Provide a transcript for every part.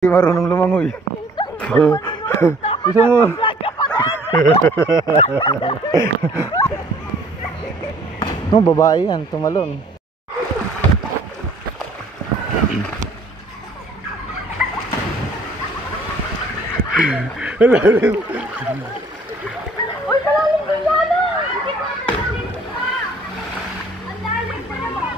Hindi marunong lumangoy. Gusto mo? No, babae yan, tumalon. Lalim. Uy, kalalim ko yan ah! Ang lalim ko naman.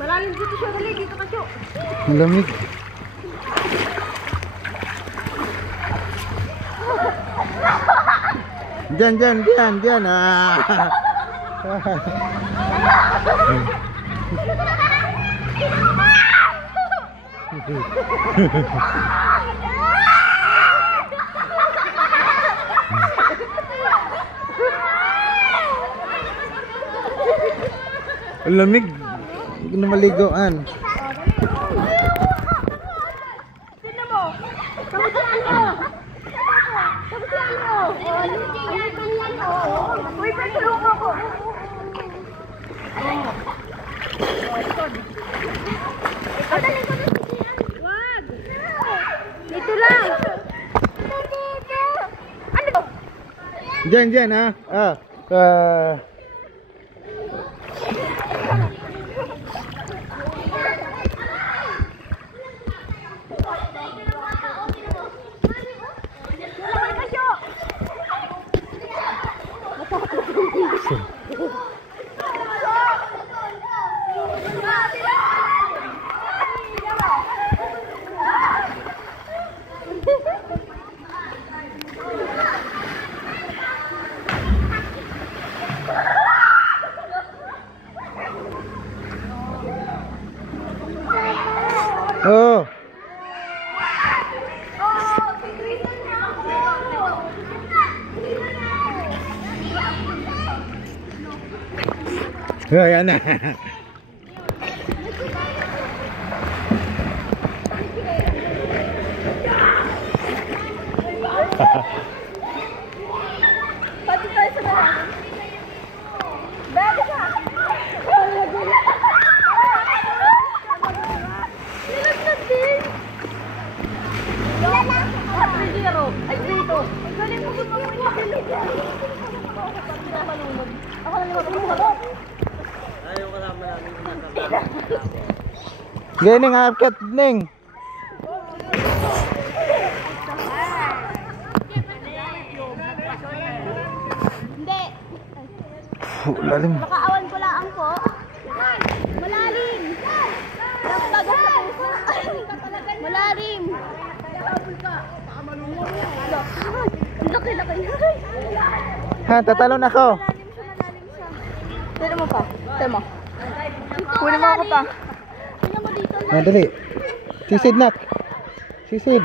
Malalim dito siya, dali dito ka siya. Malamig. Diyan ah. Lamig na maligoan. Tignan mo. Kamusta mo? Uy, patulong ako. Wag. Dito lang. Ano to? Diyan ah. Oh. Ayan na. Pati tayo sa bahay. Bago ka. Nilagnat din. Ay, dito. Ang galing mo kung mamulit. Ako lang naman kumuha. Ayaw ka naman namin kumakabala. Ganyan nga akyat ning. Hindi. Lalim. Makaawan ko lang po. Malalim. Malalim. Laki-laki. Ha, tatalon ako. Tira mo pa. Tira mo. Kunin mo ako pa. Tingnan mo dito. Dali. Sisid nak. Sisid.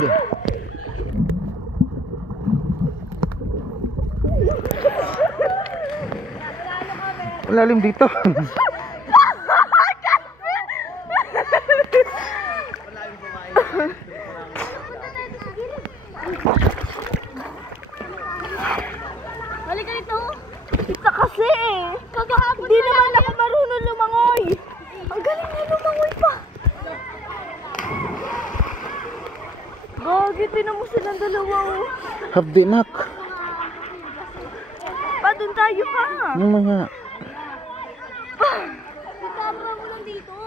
Lalim dito. Halika dito. Isa kasi eh. Kagahapon hindi naman ako marunong lumangoy. Ang galing na lumangoy pa. Gagi, tinan mo silang dalawa. Habdi nak. Pa, doon tayo pa. Mamaya. Itamra mo lang dito.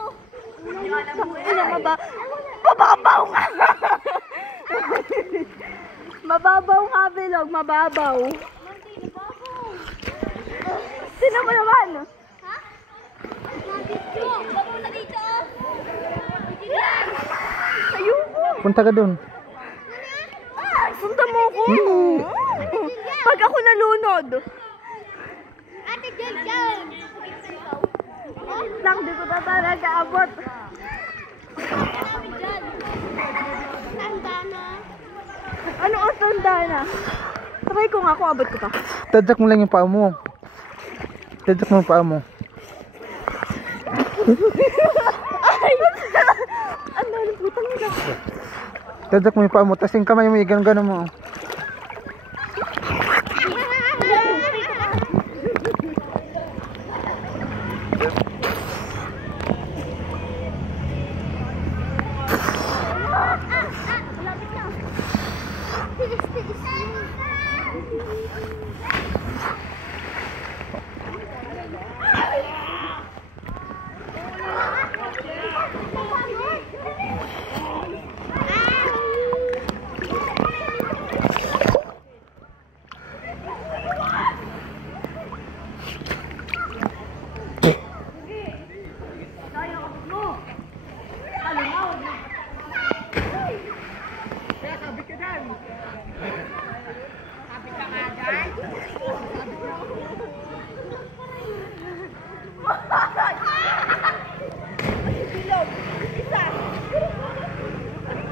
Mababaw nga. Mababaw nga, Bilog. Mababaw. Sino mo naman? Ha? Papunta dito. Ayoko. Punta ka dun. Punta mo ako. Pag ako nalunod. Ate, dyan. Lang, di ko na talaga abot. Tandana. Ano ang tandana? Try ko nga kung abot ko pa. Tadak mo lang yung paa mo. Tadak mo yung paa mo. Ay! Ang lalim putang nila. Tadak mo yung paa mo. Tapos yung kamay mo, igan-gano mo.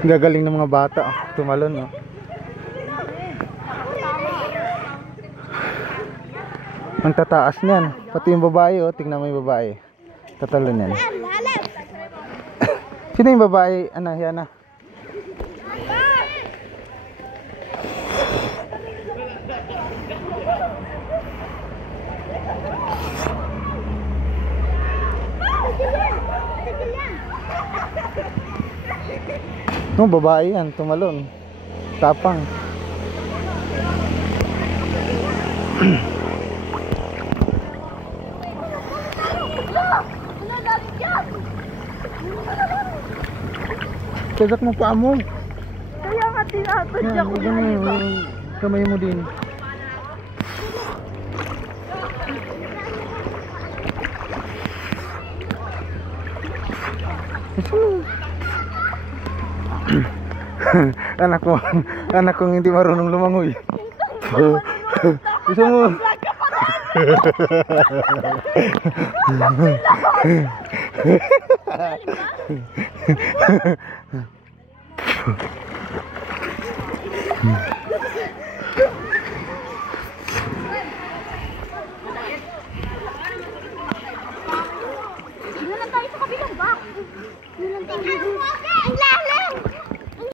Gagaling ng mga bata. Tumalon, no? Ang tataas niyan. Pati yung babae, oh. Tingnan mo yung babae. Tatalon yan. Sino yung babae? Ano, Yana? No, babae yan. Tumalon. Tapang. Kagak mo pa mo. Kaya nga tinatadya ko Yan, yan. yung kamay mo din. anak kong hindi marunong lumangoy. Gusto mo? Doon lang tayo sa kabilang box. Doon lang tayo.